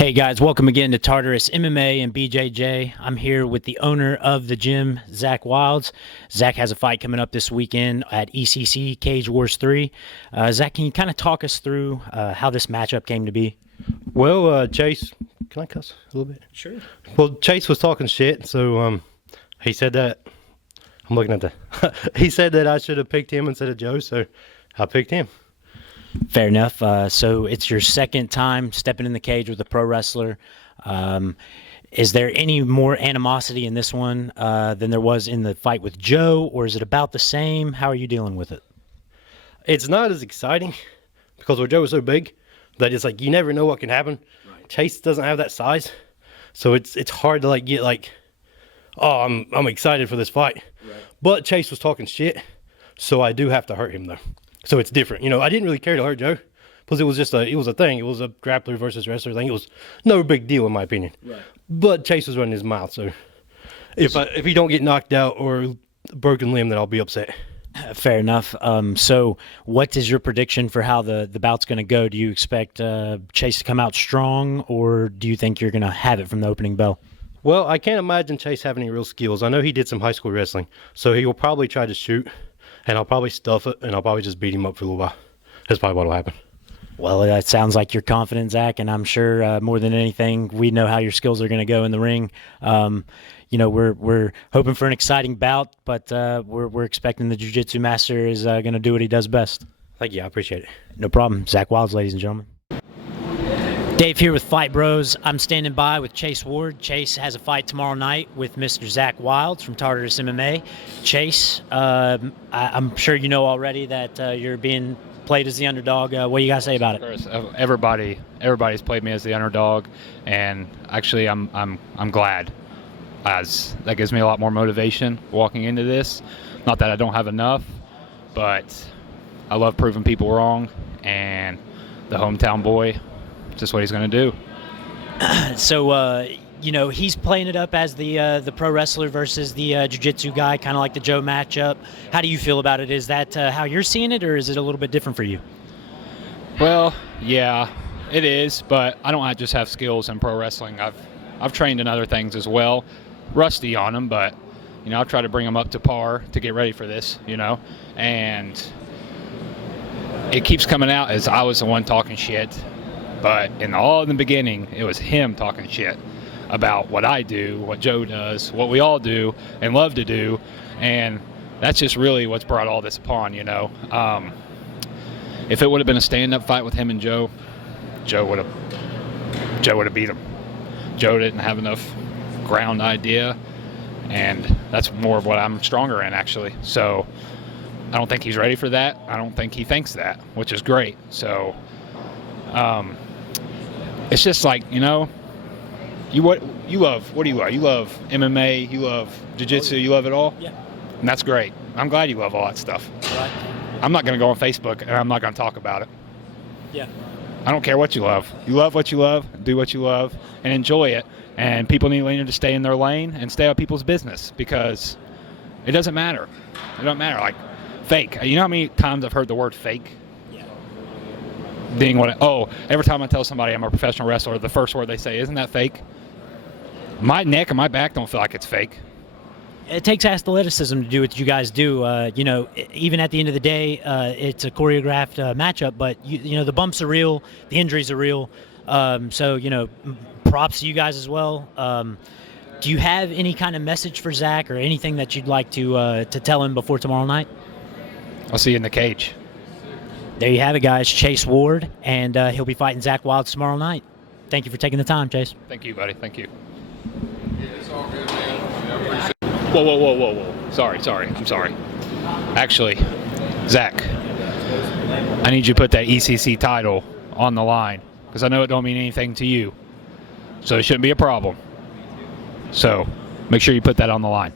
Hey guys, welcome again to Tartarus MMA and BJJ. I'm here with the owner of the gym, Zack Wilds. Zack has a fight coming up this weekend at ECC Cage Wars 3. Zack, can you kind of talk us through how this matchup came to be? Well, Chase, can I cuss a little bit? Sure. Well, Chase was talking shit, so he said that. I'm looking at the. He said that I should have picked him instead of Joe, so I picked him. Fair enough. So it's your second time stepping in the cage with a pro wrestler. Is there any more animosity in this one than there was in the fight with Joe, or is it about the same? How are you dealing with it? It's not as exciting because Joe was so big that it's like you never know what can happen. Right. Chase doesn't have that size, so it's hard to get oh, I'm excited for this fight. Right. But Chase was talking shit, so I do have to hurt him though. So it's different. I didn't really care to hurt Joe because it was a thing. It was a grappler versus wrestler thing. It was no big deal in my opinion. Right. But Chase was running his mouth, so if he don't get knocked out or broken limb, then I'll be upset. Fair enough. So what is your prediction for how the bout's going to go? Do you expect Chase to come out strong, or do you think you're going to have it from the opening bell? Well, I can't imagine Chase having any real skills. I know he did some high school wrestling, so he will probably try to shoot. And I'll probably stuff it, and I'll probably just beat him up for a little while. That's probably what will happen. Well, that sounds like you're confident, Zack, and I'm sure more than anything, we know how your skills are going to go in the ring. We're hoping for an exciting bout, but we're expecting the jiu-jitsu master is going to do what he does best. Thank you. I appreciate it. No problem. Zack Wilds, ladies and gentlemen. Dave here with Fight Bros. I'm standing by with Chase Ward. Chase has a fight tomorrow night with Mr. Zack Wilds from Tartarus MMA. Chase, I'm sure you know already that you're being played as the underdog. What do you got to say about it? Everybody's played me as the underdog, and actually I'm glad, as that gives me a lot more motivation walking into this. Not that I don't have enough, but I love proving people wrong, and the hometown boy, just what he's going to do. So, he's playing it up as the pro wrestler versus the jiu-jitsu guy, kind of like the Joe matchup. How do you feel about it? Is that how you're seeing it, or is it a little bit different for you? Well, yeah, it is, but I don't just have skills in pro wrestling. I've trained in other things as well, rusty on them, but I've tried to bring them up to par to get ready for this, and it keeps coming out as I was the one talking shit. But in the beginning, it was him talking shit about what I do, what Joe does, what we all do and love to do, and that's just really what's brought all this upon, If it would have been a stand-up fight with him and Joe would have beat him. Joe didn't have enough ground idea, and that's more of what I'm stronger in, actually. So I don't think he's ready for that. I don't think he thinks that, which is great. So it's just like, you love, what do you love? You love MMA, you love jiu-jitsu, you love it all? Yeah. And that's great. I'm glad you love all that stuff. Right. I'm not going to go on Facebook and I'm not going to talk about it. Yeah. I don't care what you love. You love what you love, do what you love, and enjoy it. And people need to stay in their lane and stay out of people's business, because it doesn't matter. It doesn't matter. Like, fake. You know how many times I've heard the word fake? Every time I tell somebody I'm a professional wrestler, the first word they say, isn't that fake? My neck and my back don't feel like it's fake. It takes athleticism to do what you guys do. Even at the end of the day, it's a choreographed matchup, but the bumps are real, the injuries are real. So props to you guys as well. Do you have any kind of message for Zack or anything that you'd like to tell him before tomorrow night? I'll see you in the cage. There you have it, guys. Chase Ward, and he'll be fighting Zack Wilds tomorrow night. Thank you for taking the time, Chase. Thank you, buddy. Thank you. Yeah, it's all good, man. Whoa. Sorry. I'm sorry. Actually, Zack, I need you to put that ECC title on the line, because I know it don't mean anything to you. So it shouldn't be a problem. So make sure you put that on the line.